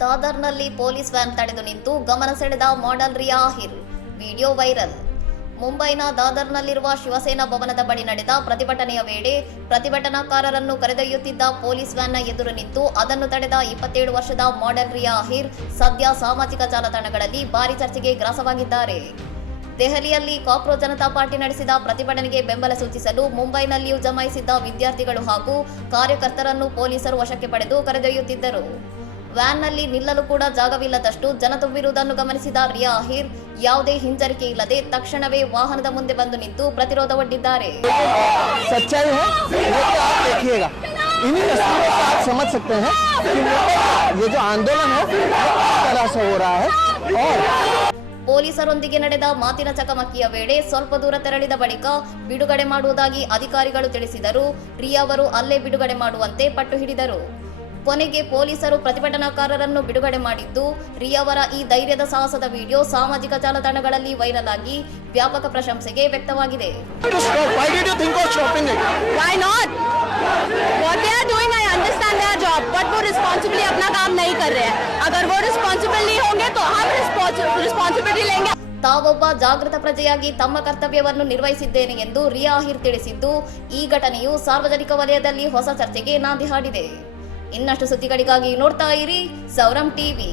ದಾದರ್ನಲ್ಲಿ police van ತಡೆದು ನಿಂತು ಗಮನ ಸೆಳೆದ model Riya Ahir. Video viral. ಮುಂಬೈನ ದಾದರ್ನಲ್ಲಿರುವ ಶಿವಸೇನಾ ಭವನದ ಬಳಿ ನಡೆದ ಪ್ರತಿಭಟನೆಯ ವೇಳೆ ಪ್ರತಿಭಟನಾಕಾರರನ್ನು ಕರೆದೊಯ್ಯುತ್ತಿದ್ದ ಪೊಲೀಸ್ ವ್ಯಾನ್ನ ಎದುರು ನಿಂತು ಅದನ್ನು ತಡೆದ 27 ವರ್ಷದ ಮಾಡೆಲ್ ರಿಯಾ ಅಹಿರ್ ಸದ್ಯ ಸಾಮಾಜಿಕ ಜಾಲತಾಣಗಳಲ್ಲಿ ಭಾರಿ ಚರ್ಚೆಗೆ ಗ್ರಾಸವಾಗಿದ್ದಾರೆ. ದೆಹಲಿಯಲ್ಲಿ ಕಾಕ್ರೋಚ್ ಜನತಾ ಪಾರ್ಟಿ ನಡೆಸಿದ ಪ್ರತಿಭಟನೆಗೆ ಬೆಂಬಲ ಸೂಚಿಸಲು ಮುಂಬೈನಲ್ಲಿಯೂ ಜಮಾಯಿಸಿದ್ದ ವಿದ್ಯಾರ್ಥಿಗಳು ಹಾಗೂ ಕಾರ್ಯಕರ್ತರನ್ನು ಪೊಲೀಸರು ವಶಕ್ಕೆ ಪಡೆದು ಕರೆದೊಯ್ಯುತ್ತಿದ್ದರು. ವ್ಯಾನ್ನಲ್ಲಿ ನಿಲ್ಲಲು ಕೂಡ ಜಾಗವಿಲ್ಲದಷ್ಟು ಜನ ತುಂಬಿರುವುದನ್ನು ಗಮನಿಸಿದ ರಿಯಾ ಅಹಿರ್ ಯಾವುದೇ ಹಿಂಜರಿಕೆ ಇಲ್ಲದೆ ತಕ್ಷಣವೇ ವಾಹನದ ಮುಂದೆ ಬಂದು ನಿಂತು ಪ್ರತಿರೋಧ ಒಡ್ಡಿದ್ದಾರೆ. ಪೊಲೀಸರೊಂದಿಗೆ ನಡೆದ ಮಾತಿನ ಚಕಮಕಿಯ ವೇಳೆ ಸ್ವಲ್ಪ ದೂರ ತೆರಳಿದ ಬಳಿಕ ಬಿಡುಗಡೆ ಮಾಡುವುದಾಗಿ ಅಧಿಕಾರಿಗಳು ತಿಳಿಸಿದರು. ರಿಯಾ ಅವರು ಅಲ್ಲೇ ಬಿಡುಗಡೆ ಮಾಡುವಂತೆ ಪಟ್ಟು ಹಿಡಿದರು. ಕೊನೆಗೆ ಪೊಲೀಸರು ಪ್ರತಿಭಟನಾಕಾರರನ್ನು ಬಿಡುಗಡೆ ಮಾಡಿದ್ದು, ರಿಯಾ ಅವರ ಈ ಧೈರ್ಯದ ಸಾಹಸದ ವಿಡಿಯೋ ಸಾಮಾಜಿಕ ಜಾಲತಾಣಗಳಲ್ಲಿ ವೈರಲ್ ಆಗಿ ವ್ಯಾಪಕ ಪ್ರಶಂಸೆಗೆ ವ್ಯಕ್ತವಾಗಿದೆ. ತಾವೊಬ್ಬ ಜಾಗೃತ ಪ್ರಜೆಯಾಗಿ ತಮ್ಮ ಕರ್ತವ್ಯವನ್ನು ನಿರ್ವಹಿಸಿದ್ದೇನೆ ಎಂದು ರಿಯಾ ಅಹಿರ್ ತಿಳಿಸಿದ್ದು, ಈ ಘಟನೆಯು ಸಾರ್ವಜನಿಕ ವಲಯದಲ್ಲಿ ಹೊಸ ಚರ್ಚೆಗೆ ನಾಂದಿ ಹಾಡಿದೆ. ಇನ್ನಷ್ಟು ಸುದ್ದಿಗಳಿಗಾಗಿ ನೋಡ್ತಾ ಇರಿ ಸೌರಂ ಟಿವಿ.